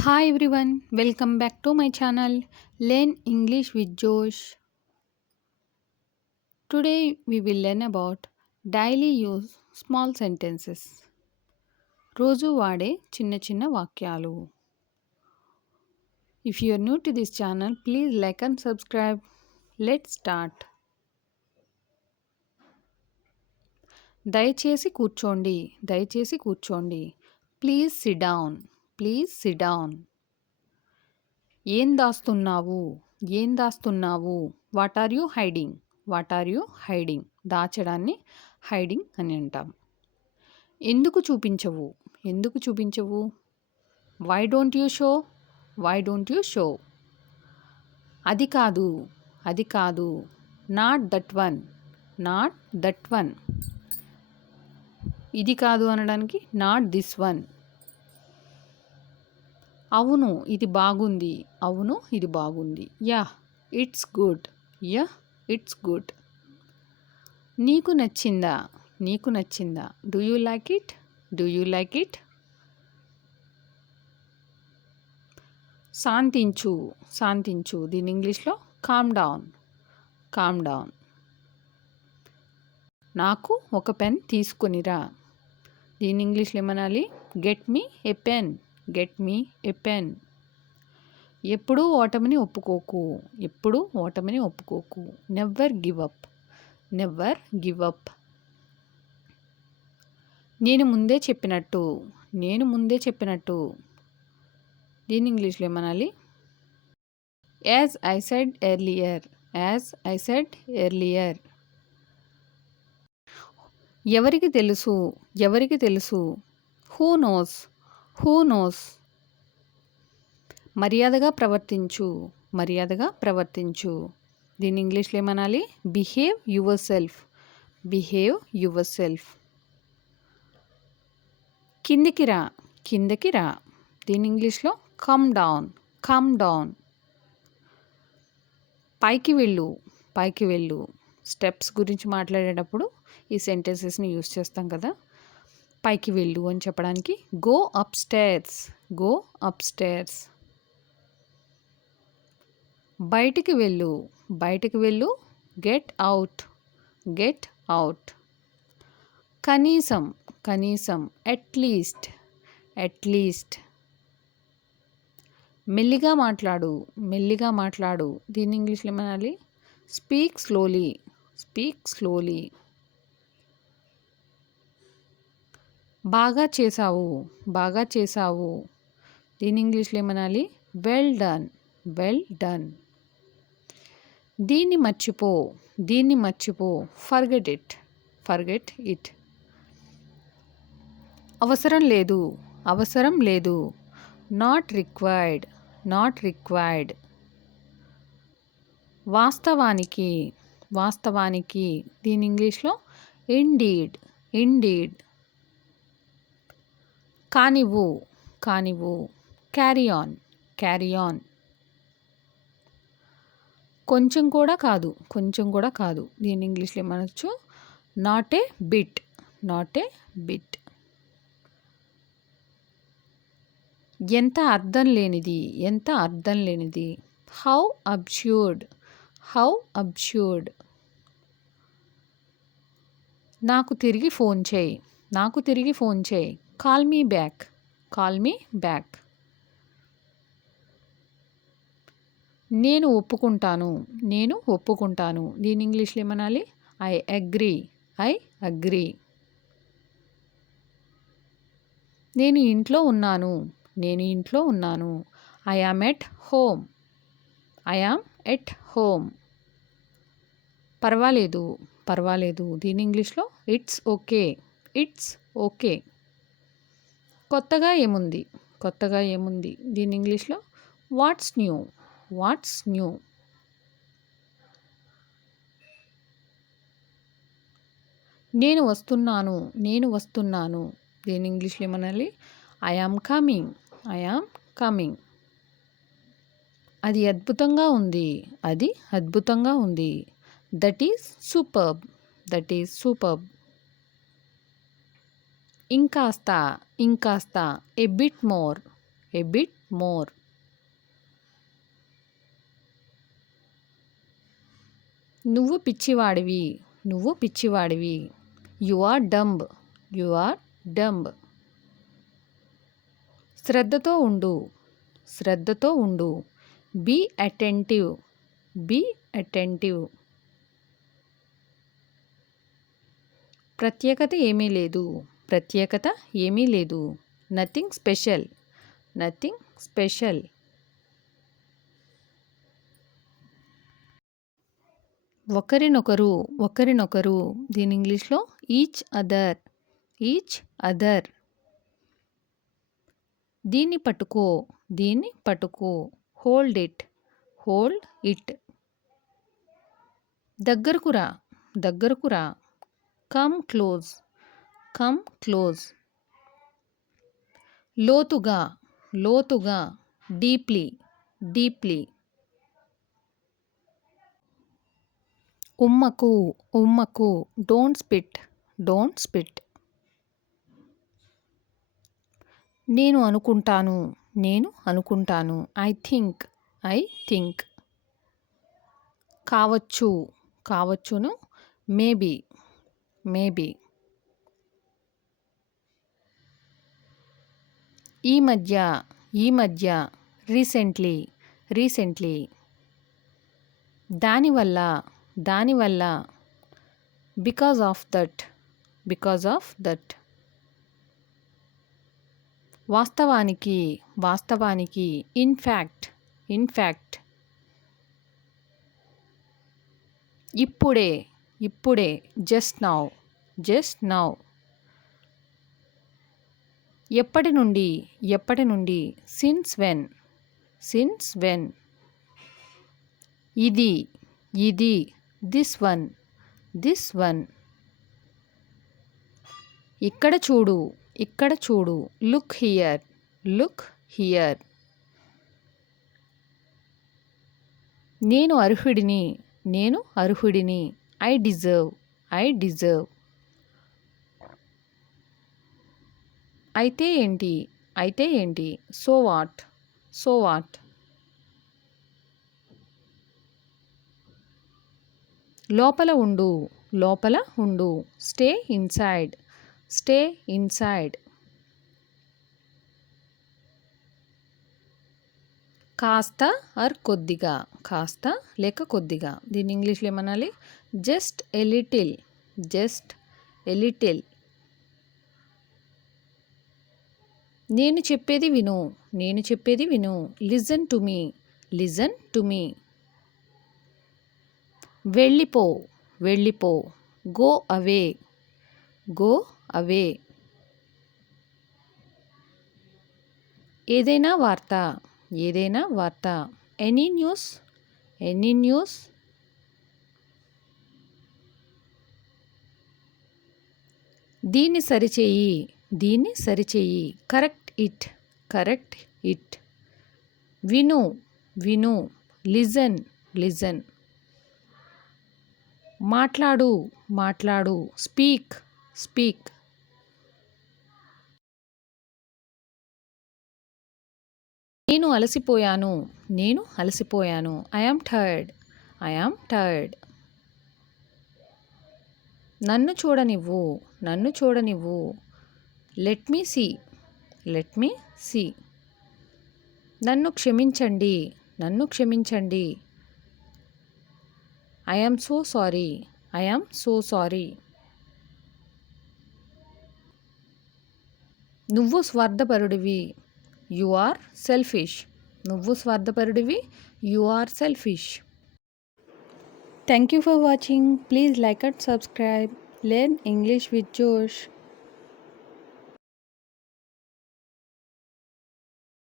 Hi everyone, welcome back to my channel Learn English with Josh. Today we will learn about daily use small sentences. రోజు వాడే చిన్న చిన్న వాక్యాలు. If you are new to this channel, please like and subscribe. Let's start. దయచేసి కూర్చోండి. దయచేసి కూర్చోండి. Please sit down. Please sit down. ఏం దాస్తున్నావు? ఏం దాస్తున్నావు? What are you hiding? What are you hiding? దాచడాన్ని హైడింగ్ అని అంటాం. ఎందుకు చూపించవు? ఎందుకు చూపించవు? Why don't you show? Why don't you show? అది కాదు. అది కాదు. Not that one. Not that one. ఇది కాదు అనడానికి నాట్ దిస్ వన్. అవును ఇది బాగుంది. అవును ఇది బాగుంది. Yeah it's good. Yeah it's good. నీకు నచ్చిందా? నీకు నచ్చిందా? Do you like it? Do you like it? శాంతించు. శాంతించు. దీని ఇంగ్లీష్లో కామ్ డౌన్. Calm down. నాకు ఒక పెన్ తీసుకొనిరా. దీని ఇంగ్లీష్లో ఏమనాలి? Get me a pen. Get me a pen. ఎప్పుడూ ఓటమిని ఒప్పుకోకు. ఎప్పుడూ ఓటమిని ఒప్పుకోకు. Never give up. Never give up. నేను ముందే చెప్పినట్టు. నేను ముందే చెప్పినట్టు. దీని ఇంగ్లీష్లో ఏమనాలి? As I said earlier. As I said earlier. ఎవరికి తెలుసు? ఎవరికి తెలుసు? Who knows? Who knows? మర్యాదగా ప్రవర్తించు. మర్యాదగా ప్రవర్తించు. దీని ఇంగ్లీష్లో ఏమనాలి? Behave yourself. Behave yourself. కిందికి రా. కిందకి రా. దీని ఇంగ్లీష్లో కమ్ డౌన్. Come down. పైకి వెళ్ళు. పైకి వెళ్ళు. స్టెప్స్ గురించి మాట్లాడేటప్పుడు ఈ సెంటెన్సెస్ని యూస్ చేస్తాం కదా. పైకి వెళ్ళు అని చెప్పడానికి go upstairs. Go upstairs. బయటికి వెళ్ళు. బయటికి వెళ్ళు. Get out. Get out. కనీసం. కనీసం. అట్లీస్ట్. అట్లీస్ట్. మెల్లిగా మాట్లాడు. మెల్లిగా మాట్లాడు. దీని ఇంగ్లీష్లో ఏమనాలి? Speak slowly. Speak slowly. బాగా చేసావు. బాగా చేసావు. దీని ఇంగ్లీష్లో ఏమనాలి? Well done. Well done. దీన్ని మర్చిపో. దీన్ని మర్చిపో. Forget it. Forget it. అవసరం లేదు. అవసరం లేదు. Not required. Not required. వాస్తవానికి. వాస్తవానికి. దీని ఇంగ్లీష్లో ఇండీడ్. ఇండీడ్. కానివ్వు. కానివ్వు. Carry on. Carry on. కొంచెం కూడా కాదు. కొంచెం కూడా కాదు. దీని ఇంగ్లీష్లో ఏమనొచ్చు? Not a bit. Not a bit. ఎంత అర్థం లేనిది. ఎంత అర్థం లేనిది. How absurd. How absurd. నాకు తిరిగి ఫోన్ చేయి. నాకు తిరిగి ఫోన్ చేయి. Call me back. Call me back. నేను ఒప్పుకుంటాను. నేను ఒప్పుకుంటాను. దీని ఇంగ్లీష్లో ఏమనాలి? I agree. I agree. నేను ఇంట్లో ఉన్నాను. నేను ఇంట్లో ఉన్నాను. I am at home. I am at home. పర్వాలేదు. పర్వాలేదు. దీని ఇంగ్లీష్లో ఇట్స్ ఓకే. It's okay. కొత్తగా ఏముంది. కొత్తగా ఏముంది. దీని ఇంగ్లీష్లో వాట్స్ న్యూ. Watts new. నేను వస్తున్నాను. నేను వస్తున్నాను. దీని ఇంగ్లీష్లో ఏమనాలి? I am coming. I am coming. అది అద్భుతంగా ఉంది. అది అద్భుతంగా ఉంది. That is superb. That is superb. ఇంకాస్త. ఇంకాస్త. A bit more. A bit more. నువ్వు పిచ్చివాడివి. నువ్వు పిచ్చివాడివి. You are dumb. You are dumb. శ్రద్ధతో ఉండు. శ్రద్ధతో ఉండు. Be attentive. Be attentive. ప్రత్యేకత ఏమీ లేదు. ప్రత్యేకత ఏమీ లేదు. Nothing special. Nothing special. ఒకరినొకరు. ఒకరినొకరు. దీని ఇంగ్లీష్లో ఈచ్ అదర్. Each other. దీన్ని పట్టుకో. దీన్ని పట్టుకో. Hold it. Hold it. దగ్గరకు రా. దగ్గరకు రా. Come close. Come close. లోతుగా. లోతుగా. డీప్లీ. డీప్లీ. ఉమ్మకు. ఉమ్మకు. Don't spit. Don't spit. నేను అనుకుంటాను. నేను అనుకుంటాను. I think. I think. కావచ్చు. కావచ్చును. మేబీ. మేబీ. ఈ మధ్య. ఈ మధ్య. రీసెంట్లీ. రీసెంట్లీ. దానివల్ల. దానివల్ల. Because of that. Because of that. వాస్తవానికి. వాస్తవానికి. ఇన్ఫ్యాక్ట్. ఇన్ఫ్యాక్ట్. ఇప్పుడే. ఇప్పుడే. Just now. Just now. ఎప్పటి నుండి. ఎప్పటి నుండి. Since when. Since when. ఇది. ఇది. This one. This one. ఇక్కడ చూడు. ఇక్కడ చూడు. Look here. Look here. నేను అర్హుడిని. నేను అర్హుడిని. I deserve. I deserve. అయితే ఏంటి. అయితే ఏంటి. So what. So what. లోపల ఉండు. లోపల ఉండు. Stay inside. Stay inside. కాస్త ఆర్ కొద్దిగా. కాస్త లేక కొద్దిగా. దీన్ని ఇంగ్లీష్లో ఏమనాలి. Just a little. Just a little. నేను చెప్పేది విను. నేను చెప్పేది విను. Listen to me. Listen to me. వెళ్ళిపో. వెళ్ళిపో. Go away. Go away. ఏదైనా వార్త. ఏదైనా వార్త. Any news. Any news. దీన్ని సరిచేయి. దీన్ని సరిచేయి. Correct it. Correct it. విను. విను. లిజన్. లిజన్. మాట్లాడు. మాట్లాడు. స్పీక్. స్పీక్. నేను అలసిపోయాను. నేను అలసిపోయాను. I am tired. I am tired. నన్ను చూడనివ్వు. నన్ను చూడనివ్వు. Let me see. Let me see. నన్ను క్షమించండి. నన్ను క్షమించండి. I am so sorry. I am so sorry. నువ్వు స్వార్థపరుడివి. You are selfish. నువ్వు స్వార్థపరుడివి. You are selfish. Thank you for watching. Please like and subscribe. Learn English with జోష్.